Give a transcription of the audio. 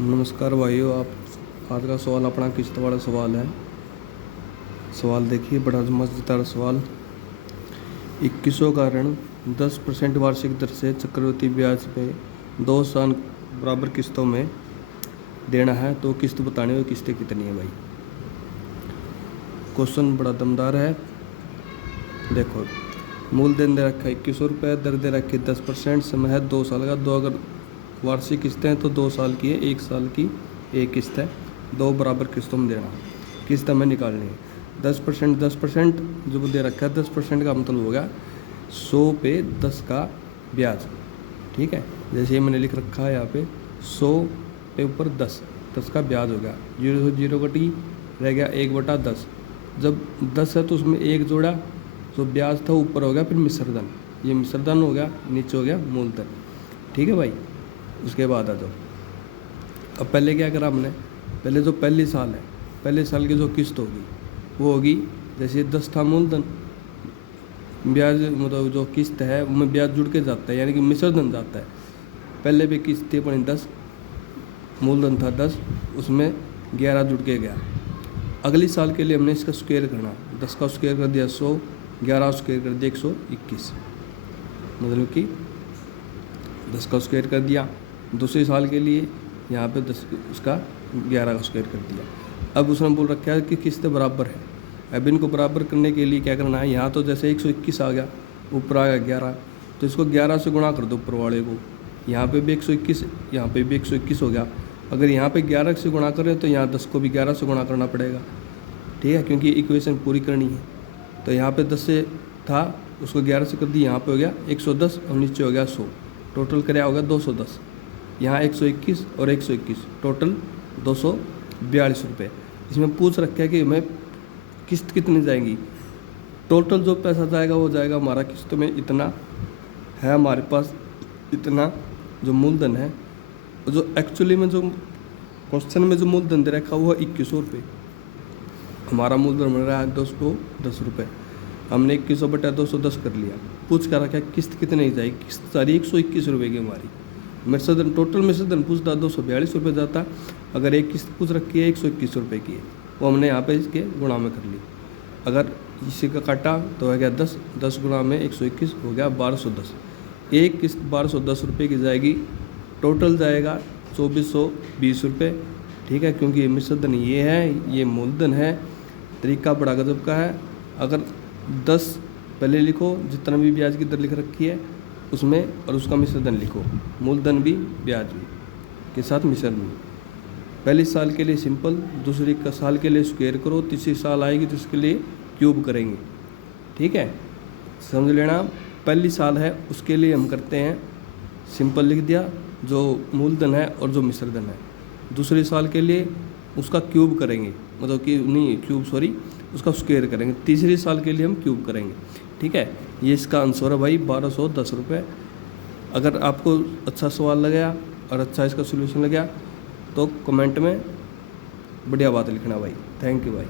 नमस्कार भाइयों। आप आज का सवाल अपना किस्त वाला सवाल है। सवाल देखिए, बड़ा मजेदार सवाल। 2100 का ऋण 10% वार्षिक दर से चक्रवृद्धि ब्याज पे 2 साल बराबर किस्तों में देना है, तो किस्त बताने हुए किस्तें कितनी है भाई। क्वेश्चन बड़ा दमदार है। देखो, मूलधन दे रखा है 2100 रुपये, दर दे रखी 10%, समय है 2 साल का। दो अगर वार्षिक किस्तें हैं तो 2 साल की है, 1 साल की एक किस्त है, 2 बराबर किस्तों में देना। किस्त हमें निकालनी है। 10% जो दे रखा है, 10% का मतलब हो गया 100 पे 10 का ब्याज। ठीक है, जैसे ये मैंने लिख रखा है यहाँ पे 100 पे ऊपर 10 का ब्याज हो गया। 0 से 0 कटी, रह गया 1/10। जब 10 है तो उसमें 1 जोड़ा, जो ब्याज था ऊपर हो गया, फिर मिश्रधन, ये मिश्रधन हो गया, नीचे हो गया मूलधन। ठीक है भाई। उसके बाद आ जाओ, अब पहले क्या करा हमने, पहले जो पहली साल है, पहले साल की जो किस्त होगी वो होगी, जैसे 10 था मूलधन, ब्याज मतलब जो किस्त है उनमें ब्याज जुड़ के जाता है, यानी कि मिश्रधन जाता है। पहले भी किस्त थी अपनी 10, मूलधन था 10, उसमें 11 जुड़ के गया। अगली साल के लिए हमने इसका स्क्वायर करना, 10 का स्क्वायर कर दिया 100, 11 स्क्वायर कर दिया 121, मतलब कि 10 का स्क्वायर कर दिया। दूसरे साल के लिए यहाँ पे 10 उसका 11 का स्क्वायर कर दिया। अब उसने बोल रखा है कि किस्तें बराबर है। अब इनको बराबर करने के लिए क्या करना है, यहाँ तो जैसे 121 आ गया, ऊपर आ गया 11, तो इसको 11 से गुणा कर दो ऊपर वाले को। यहाँ पे भी 121, यहाँ पे भी 121 हो गया। अगर यहाँ पे 11 से गुणा करें तो यहाँ 10 को भी 11 से गुणा करना पड़ेगा। ठीक है, क्योंकि इक्वेशन पूरी करनी है। तो यहाँ पे 10 से था, उसको 11 से कर दी, यहाँ पे हो गया 110 और नीचे हो गया 100। टोटल क्या होगा 210। यहाँ 121 और 121, टोटल 242 रुपये। इसमें पूछ रखा है कि हमें किस्त कितनी जाएंगी। टोटल जो पैसा जाएगा वो जाएगा हमारा किस्त में इतना है, हमारे पास इतना जो मूलधन है। जो एक्चुअली में जो क्वेश्चन में जो मूलधन दे रखा वो है 2100 रुपये। हमारा मूलधन बन रहा है 210 रुपये। हमने 2100/210 कर लिया। पूछ कर रखा है किस्त कितनी जाएगी, किस्त सारी 121 रुपये की हमारी। मिश्रधन, टोटल मिश्रधन पूछता 242 रुपये जाता। अगर एक किस्त पूछ रखी है 121 रुपये की है, वो हमने यहाँ पे इसके गुणा में कर ली। अगर इसी का काटा तो हो गया 10 गुणा में 121 हो गया 1210। एक किस्त 1210 रुपये की जाएगी। टोटल जाएगा 2420 रुपये। ठीक है, क्योंकि ये मिश्रधन ये है, ये मूलधन है। तरीका बड़ा गजब का है। अगर 10 पहले लिखो, जितना भी ब्याज की दर लिख रखी है उसमें, और उसका मिश्रधन लिखो, मूलधन भी ब्याज भी के साथ मिश्रण भी। पहली साल के लिए सिंपल, दूसरी का साल के लिए स्क्वायर करो, तीसरी साल आएगी तो इसके लिए क्यूब करेंगे। ठीक है, समझ लेना। पहली साल है उसके लिए हम करते हैं सिंपल, लिख दिया जो मूलधन है और जो मिश्रधन है। दूसरे साल के लिए उसका क्यूब करेंगे, मतलब कि नहीं क्यूब सॉरी, उसका स्क्वायर करेंगे। तीसरे साल के लिए हम क्यूब करेंगे। ठीक है, ये इसका आंसर है भाई 1210 रुपये। अगर आपको अच्छा सवाल लगा और अच्छा इसका सोल्यूशन लगा तो कमेंट में बढ़िया बात लिखना भाई। थैंक यू भाई।